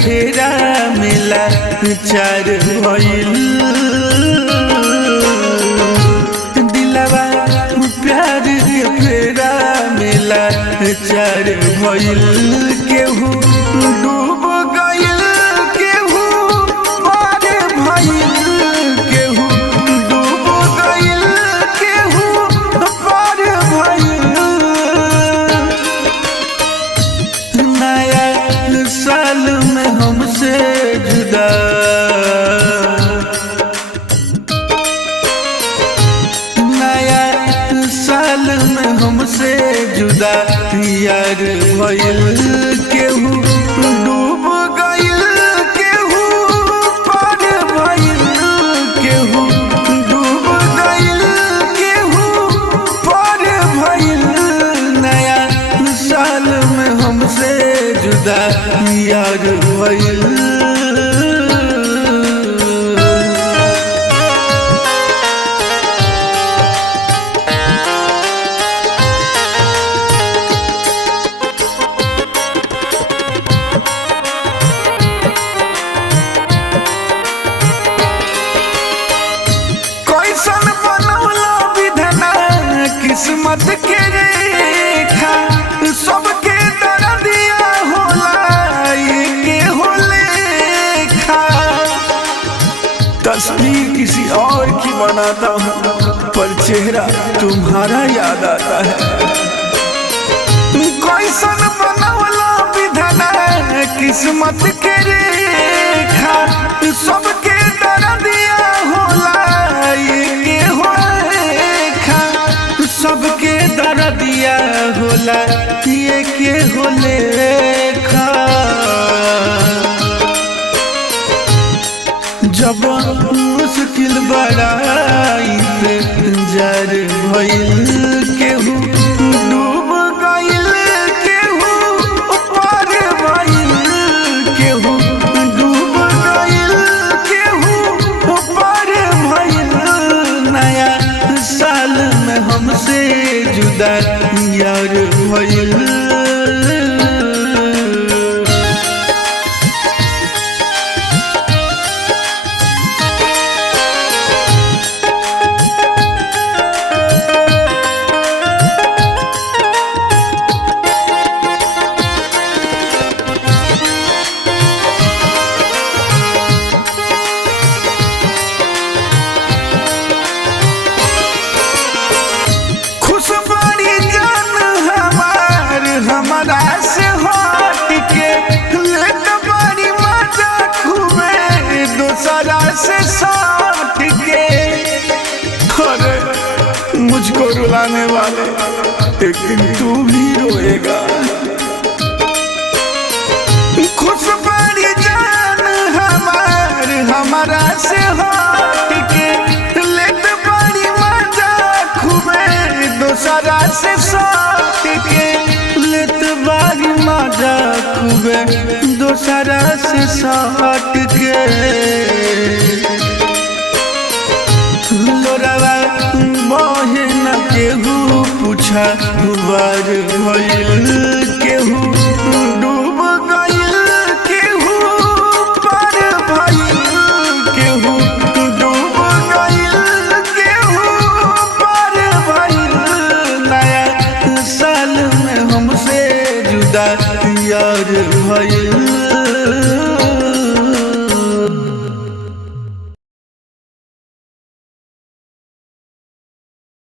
फेरा मिला चार भइल दिलवा प्यार के फेरा मिला चार भइल केहू डूब गइल केहू पार भइल केहू डूब गइल केहू पार भइल नया साल में हमसे जुदा नया साल में हमसे जुदा यार भइल केहू डूब गइल केहू पार भइल केहू डूब गइल केहू पार भइल नया साल में हमसे जुदा यार भइल किस्मत के रेखा सबके दर्दिया होला ये लेखा तस्वीर किसी और की बनाता हूँ पर चेहरा तुम्हारा याद आता है कैसन बनवला विधना किस्मत के रेखा सबके दर्दिया होला ये सबके दर्दिया होला ये के लेखा जब मुश्किल बड़ाई पे जर भइल केहू डूब गइल केहू पार भइल केहू डूब गइल केहू पार भइल नया साल में हमसे जुदा यार भइल हमारा से हट के लेत बड़ी मजा खूबे दूसरा से सट के अरे मुझको रुलाने वाले एक दिन तू भी रोएगा खुश बड़ी जान हमारा से हट के लेत बड़ी मजा खूबे दूसरा से सट के लेत बारी मजा खूबे दूसरा से सट के लोरावा बहे न केहू पूछा बार भइल केहू डूब गइल केहू पार भइल केहू डूब गइल केहू पार भइल नया साल में हमसे जुदा यार भइल